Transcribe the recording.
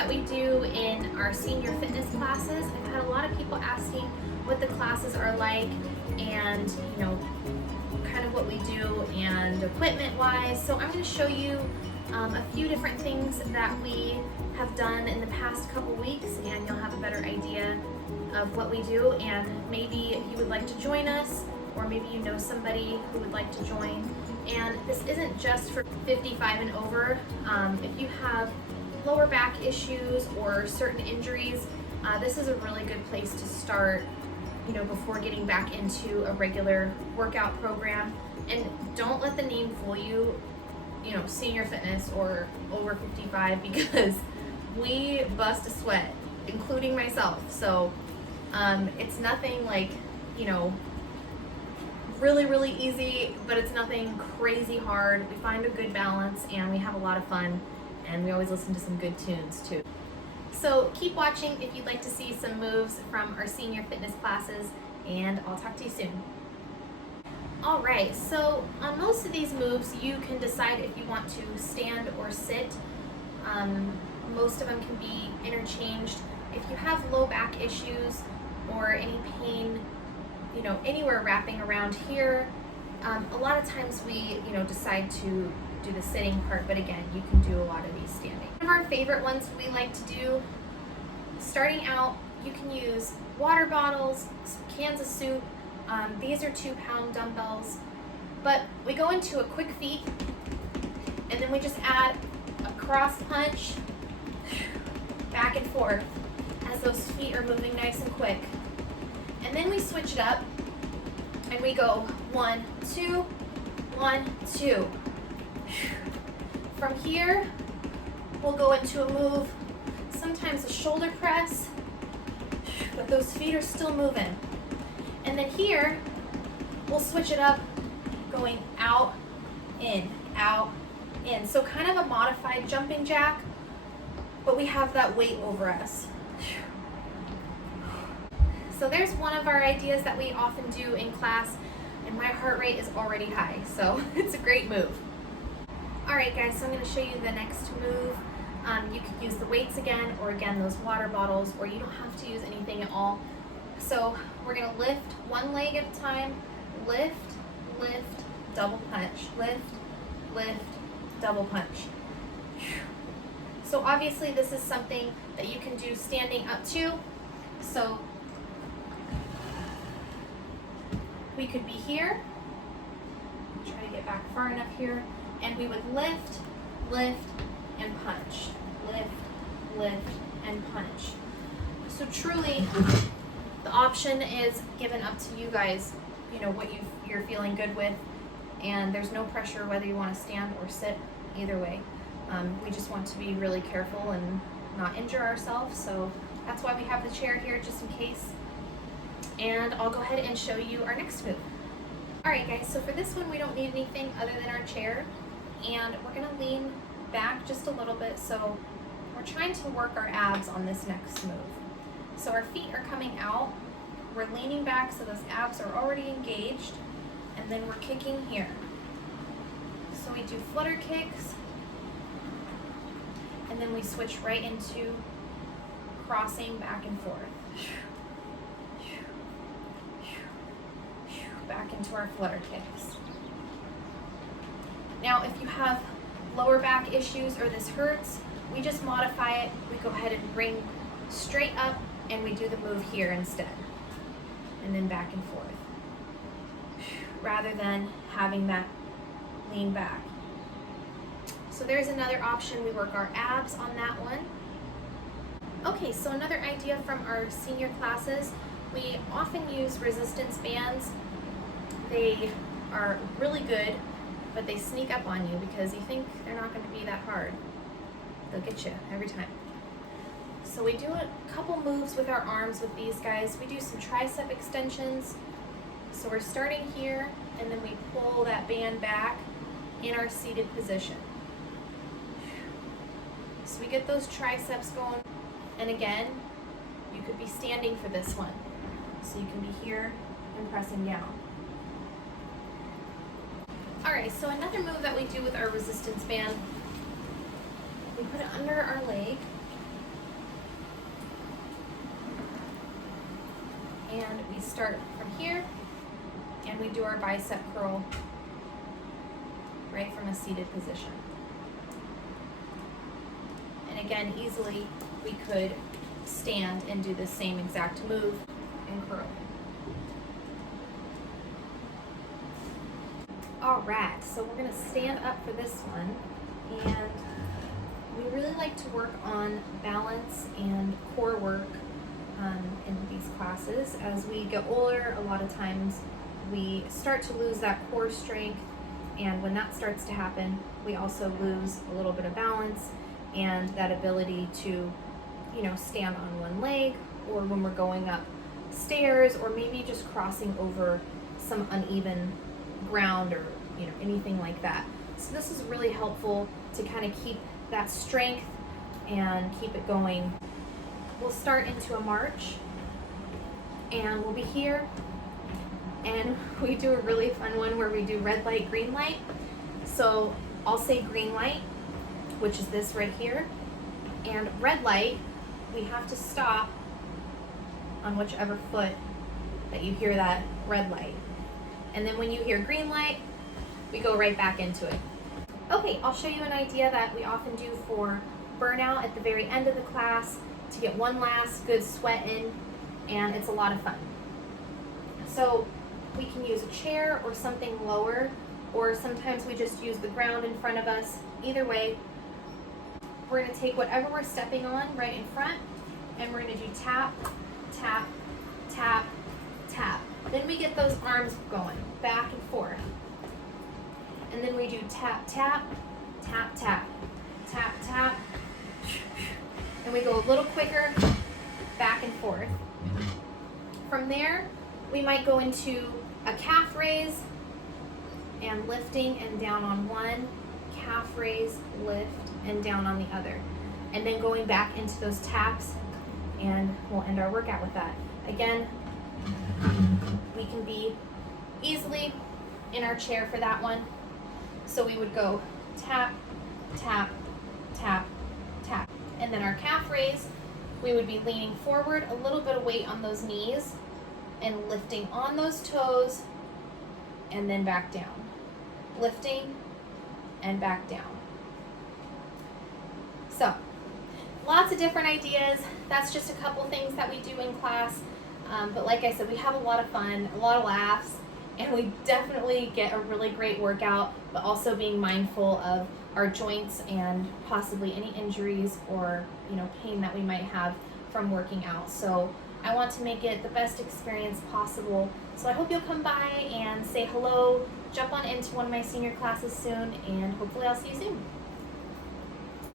that we do in our senior fitness classes. I've had a lot of people asking what the classes are like and, kind of what we do and equipment wise. So I'm going to show you a few different things that we have done in the past couple weeks, and you'll have a better idea of what we do, and maybe you would like to join us, or maybe you know somebody who would like to join. And this isn't just for 55 and over. If you have lower back issues or certain injuries, this is a really good place to start, before getting back into a regular workout program. And don't let the name fool you, senior fitness or over 55, because we bust a sweat, including myself. So it's nothing like, really, really easy, but it's nothing crazy hard. We find a good balance and we have a lot of fun, and we always listen to some good tunes too. So keep watching if you'd like to see some moves from our senior fitness classes, and I'll talk to you soon. All right, so on most of these moves, you can decide if you want to stand or sit. Most of them can be interchanged. If you have low back issues or any pain, anywhere wrapping around here, a lot of times we, decide to do the sitting part, but again, you can do a lot of these standing. One of our favorite ones we like to do, starting out, you can use water bottles, cans of soup. These are 2-pound dumbbells, but we go into a quick feet, and then we just add a cross punch back and forth as those feet are moving nice and quick. And then we switch it up and we go 1, 2, 1, 2. From here, we'll go into a move, sometimes a shoulder press, but those feet are still moving. And then here, we'll switch it up, going out, in, out, in. So kind of a modified jumping jack, but we have that weight over us. So there's one of our ideas that we often do in class, and my heart rate is already high, so it's a great move. All right, guys, so I'm going to show you the next move. You could use the weights again, or again, those water bottles, or you don't have to use anything at all. So we're going to lift one leg at a time, lift, lift, double punch, lift, lift, double punch. So obviously this is something that you can do standing up too. So we could be here, try to get back far enough here, and we would lift, lift, and punch. Lift, lift, and punch. So truly, the option is given up to you guys, what you're feeling good with, and there's no pressure whether you want to stand or sit, either way. We just want to be really careful and not injure ourselves, so that's why we have the chair here, just in case. And I'll go ahead and show you our next move. All right, guys, so for this one, we don't need anything other than our chair, and we're gonna lean back just a little bit, so we're trying to work our abs on this next move. So our feet are coming out, we're leaning back so those abs are already engaged, and then we're kicking here. So we do flutter kicks, and then we switch right into crossing back and forth. Back into our flutter kicks. Now, if you have lower back issues or this hurts, we just modify it. We go ahead and bring straight up, and we do the move here instead, and then back and forth, rather than having that lean back. So there's another option. We work our abs on that one. Okay, so another idea from our senior classes, we often use resistance bands. They are really good, but they sneak up on you because you think they're not going to be that hard. They'll get you every time. So we do a couple moves with our arms with these guys. We do some tricep extensions. So we're starting here, and then we pull that band back in our seated position. So we get those triceps going. And again, you could be standing for this one. So you can be here and pressing down. All right, so another move that we do with our resistance band, we put it under our leg, And we start from here and we do our bicep curl right from a seated position. And again, easily we could stand and do the same exact move and curl. All right, so we're gonna stand up for this one, and we really like to work on balance and core work in these classes. As we get older, a lot of times we start to lose that core strength, and when that starts to happen, we also lose a little bit of balance and that ability to, stand on one leg, or when we're going up stairs, or maybe just crossing over some uneven ground, or anything like that. So this is really helpful to kind of keep that strength and keep it going. We'll start into a march, and we'll be here, and we do a really fun one where we do red light, green light. So I'll say green light, which is this right here, and red light, we have to stop on whichever foot that you hear that red light. And then when you hear green light, we go right back into it. Okay, I'll show you an idea that we often do for burnout at the very end of the class to get one last good sweat in, and it's a lot of fun. So we can use a chair or something lower, or sometimes we just use the ground in front of us. Either way, we're gonna take whatever we're stepping on right in front, and we're gonna do tap, tap, tap, tap. Then we get those arms going back and forth. And then we do tap, tap, tap, tap, tap, tap. And we go a little quicker, back and forth. From there, we might go into a calf raise and lifting and down on one, calf raise, lift, and down on the other. And then going back into those taps, and we'll end our workout with that. Again, we can be easily in our chair for that one. So we would go tap, tap, tap, tap. And then our calf raise, we would be leaning forward, a little bit of weight on those knees, and lifting on those toes, and then back down. Lifting and back down. So, lots of different ideas. That's just a couple things that we do in class. But like I said, we have a lot of fun, a lot of laughs, and we definitely get a really great workout, but also being mindful of our joints and possibly any injuries or pain that we might have from working out. So I want to make it the best experience possible. So I hope you'll come by and say hello, jump on into one of my senior classes soon, and hopefully I'll see you soon.